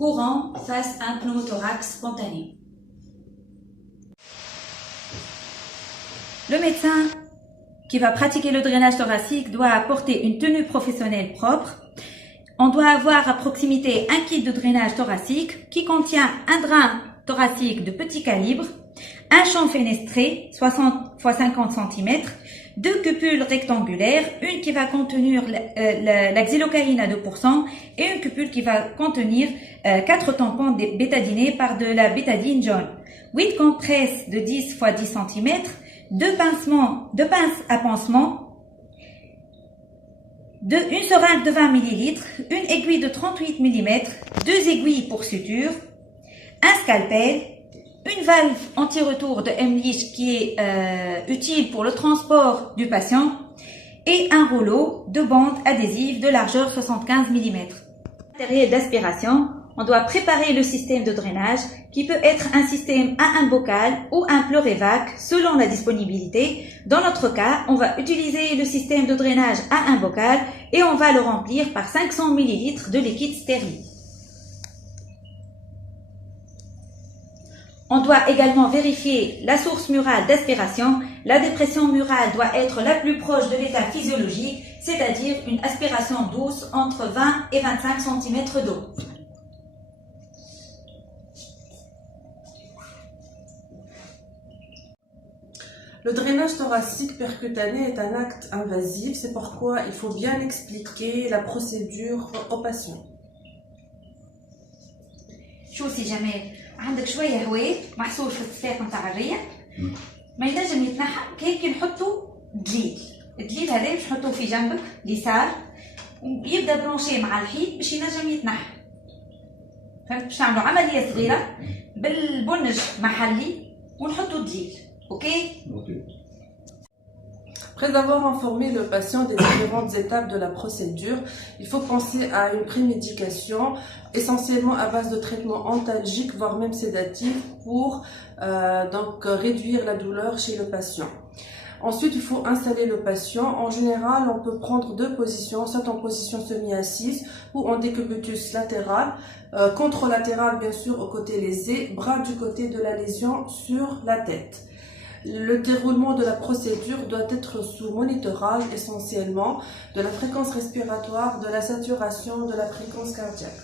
courant face à un pneumothorax spontané. Le médecin qui va pratiquer le drainage thoracique doit apporter une tenue professionnelle propre. On doit avoir à proximité un kit de drainage thoracique qui contient un drain thoracique de petit calibre, un champ fenestré 60 x 50 cm, deux cupules rectangulaires, une qui va contenir la xylocaïne à 2% et une cupule qui va contenir 4 tampons bétadinés par de la bétadine jaune, 8 compresses de 10 x 10 cm, deux pinces à pansement, une seringue de 20 ml, une aiguille de 38 mm, deux aiguilles pour suture, un scalpel, une valve anti-retour de Heimlich qui est utile pour le transport du patient et un rouleau de bande adhésive de largeur 75 mm. Matériel d'aspiration, on doit préparer le système de drainage qui peut être un système à un bocal ou un pleurévac selon la disponibilité. Dans notre cas, on va utiliser le système de drainage à un bocal et on va le remplir par 500 ml de liquide stérile. On doit également vérifier la source murale d'aspiration. La dépression murale doit être la plus proche de l'état physiologique, c'est-à-dire une aspiration douce entre 20 et 25 cm d'eau. Le drainage thoracique percutané est un acte invasif, c'est pourquoi il faut bien expliquer la procédure aux patients. شو سي جمال عندك شويه هواء محصور في الساق نتاع الريق ما ينجم يتنحى هيك نحطوا الدليل هذا باش نحطوه في جنبك اليسار ويبدا برونشي مع الحيط باش ينجم يتنحى فهمت باش نعملوا عمليه صغيره بالبنج محلي ونحطوا الدليل اوكي. Après avoir informé le patient des différentes étapes de la procédure, il faut penser à une prémédication, essentiellement à base de traitements antalgiques, voire même sédatifs, pour donc réduire la douleur chez le patient. Ensuite, il faut installer le patient. En général, on peut prendre deux positions, soit en position semi-assise ou en décubitus latéral, contralatéral bien sûr au côté lésé, bras du côté de la lésion sur la tête. Le déroulement de la procédure doit être sous monitorage essentiellement de la fréquence respiratoire, de la saturation, de la fréquence cardiaque.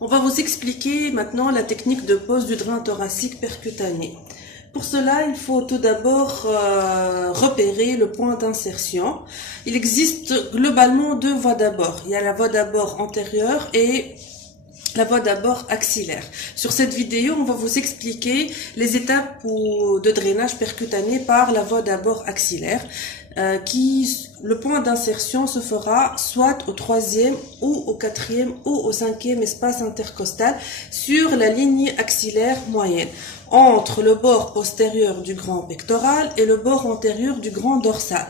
On va vous expliquer maintenant la technique de pose du drain thoracique percutané. Pour cela, il faut tout d'abord repérer le point d'insertion. Il existe globalement deux voies d'abord. Il y a la voie d'abord antérieure et la voie d'abord axillaire. Sur cette vidéo, on va vous expliquer les étapes de drainage percutané par la voie d'abord axillaire. Le point d'insertion se fera soit au troisième ou au quatrième ou au cinquième espace intercostal sur la ligne axillaire moyenne, entre le bord postérieur du grand pectoral et le bord antérieur du grand dorsal,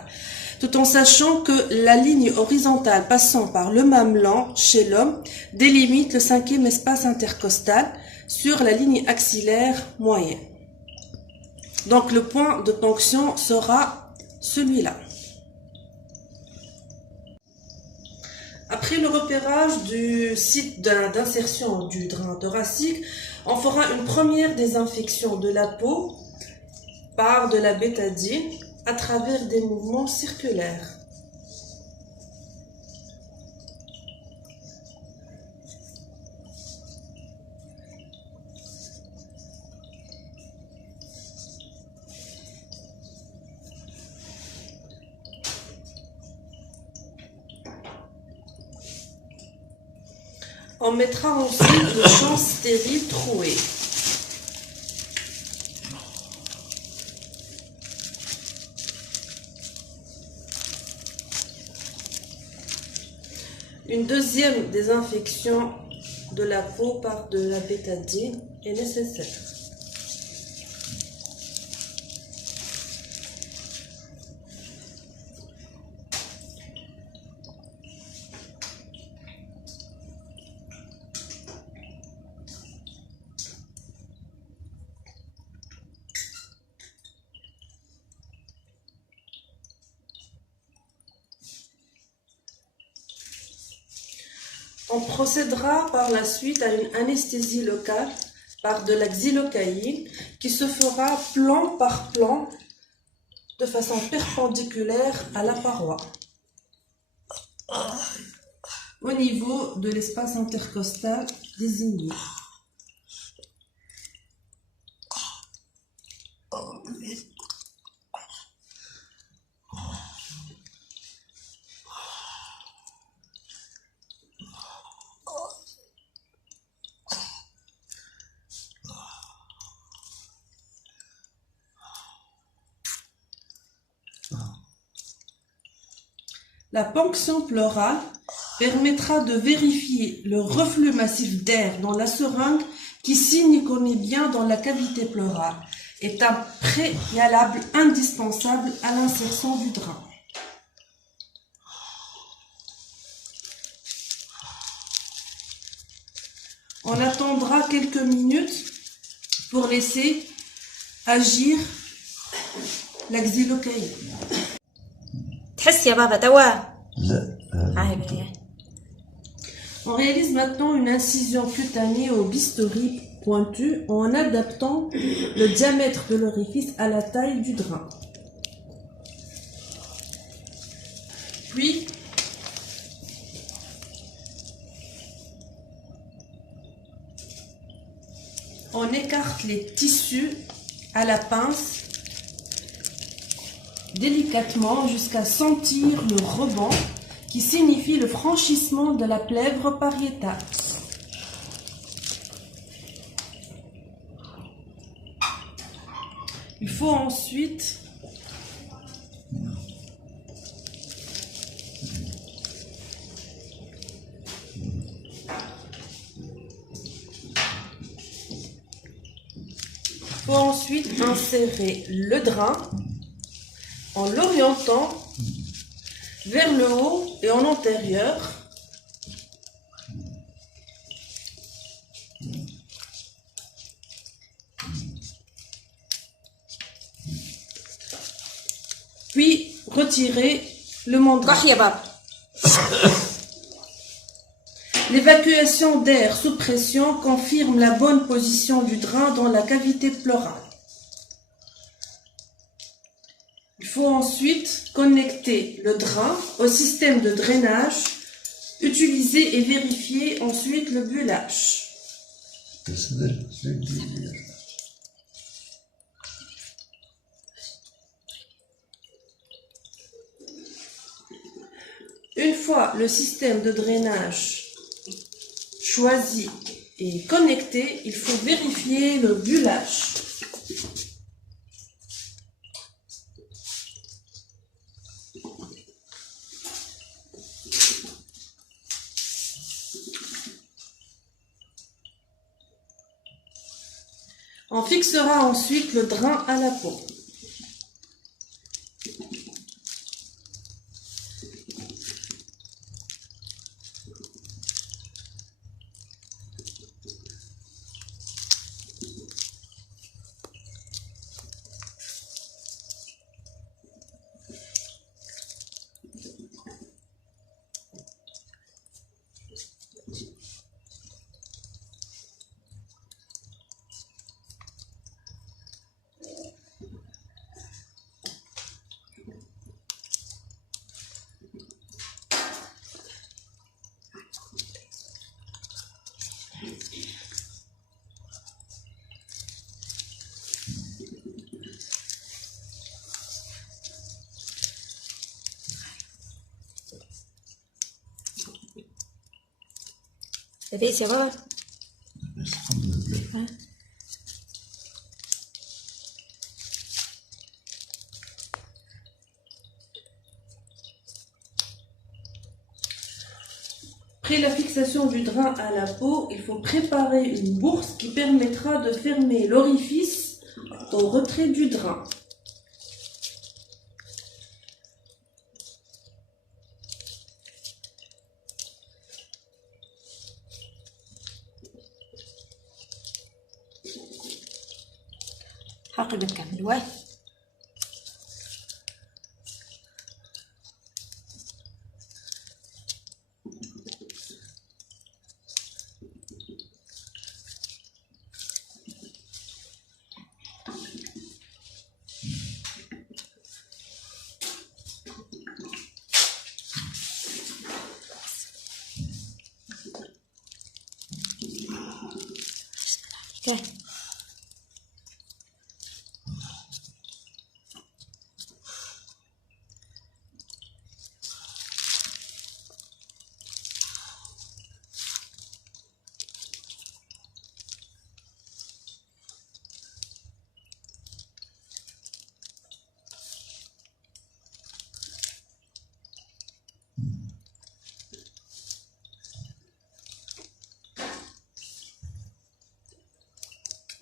tout en sachant que la ligne horizontale passant par le mamelon chez l'homme délimite le cinquième espace intercostal sur la ligne axillaire moyenne. Donc le point de ponction sera celui-là. Après le repérage du site d'insertion du drain thoracique, on fera une première désinfection de la peau par de la bétadine à travers des mouvements circulaires. On mettra ensuite le champ stérile troué. Une deuxième désinfection de la peau par de la bétadine est nécessaire. On procédera par la suite à une anesthésie locale par de la xylocaïne qui se fera plan par plan de façon perpendiculaire à la paroi au niveau de l'espace intercostal désigné. La ponction pleurale permettra de vérifier le reflux massif d'air dans la seringue qui signe qu'on est bien dans la cavité pleurale, étape préalable indispensable à l'insertion du drain. On attendra quelques minutes pour laisser agir la xylocaïne. تحس يا بابا توا لا هاي On réalise maintenant une incision cutanée au bistouri pointu en adaptant le diamètre de l'orifice à la taille du drain. Puis, on écarte les tissus à la pince délicatement jusqu'à sentir le rebond qui signifie le franchissement de la plèvre pariétale. Il faut ensuite insérer le drain en l'orientant vers le haut et en antérieur. Puis retirer le mandrin. L'évacuation d'air sous pression confirme la bonne position du drain dans la cavité pleurale. Il faut ensuite connecter le drain au système de drainage, utiliser et vérifier ensuite le bulage. Une fois le système de drainage choisi et connecté, il faut vérifier le bulage. On fixera ensuite le drain à la peau. لبيس يا بابا. Après la fixation du drain à la peau, il faut préparer une bourse qui permettra de fermer l'orifice au retrait du drain. حقي بتكمل واي. Ouais.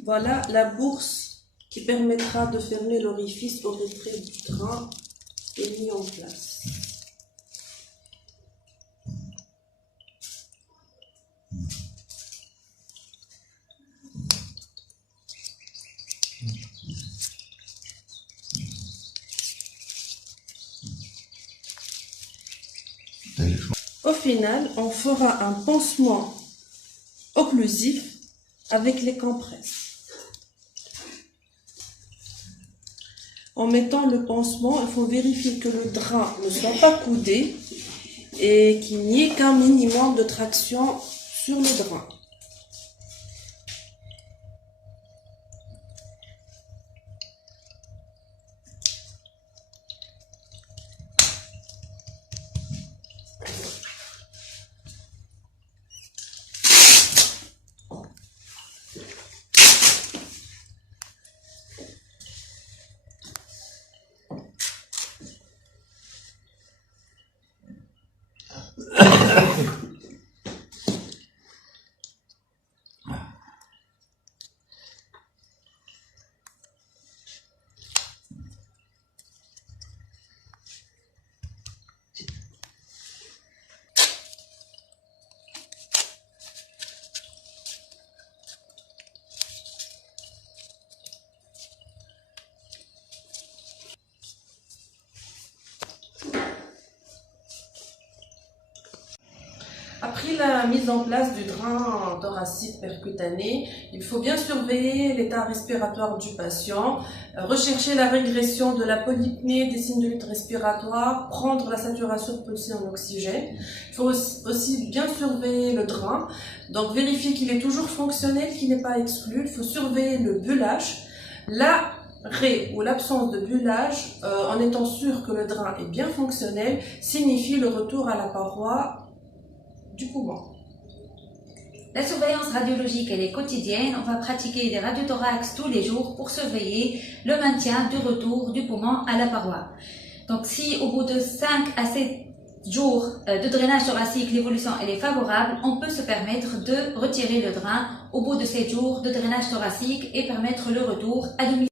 Voilà la bourse qui permettra de fermer l'orifice au retrait du drain est mise en place. Au final, on fera un pansement occlusif avec les compresses. En mettant le pansement, il faut vérifier que le drap ne soit pas coudé et qu'il n'y ait qu'un minimum de traction sur le drap. Après la mise en place du drain thoracique percutané, il faut bien surveiller l'état respiratoire du patient, rechercher la régression de la polypnée, des signes de lutte respiratoire, prendre la saturation pulsée en oxygène. Il faut aussi bien surveiller le drain, donc vérifier qu'il est toujours fonctionnel, qu'il n'est pas exclu. Il faut surveiller le bullage. L'arrêt ou l'absence de bullage, en étant sûr que le drain est bien fonctionnel, signifie le retour à la paroi du poumon. La surveillance radiologique, elle est quotidienne. On va pratiquer des radiothorax tous les jours pour surveiller le maintien du retour du poumon à la paroi. Donc, si au bout de 5 à 7 jours de drainage thoracique, l'évolution elle est favorable, on peut se permettre de retirer le drain au bout de 7 jours de drainage thoracique et permettre le retour à domicile.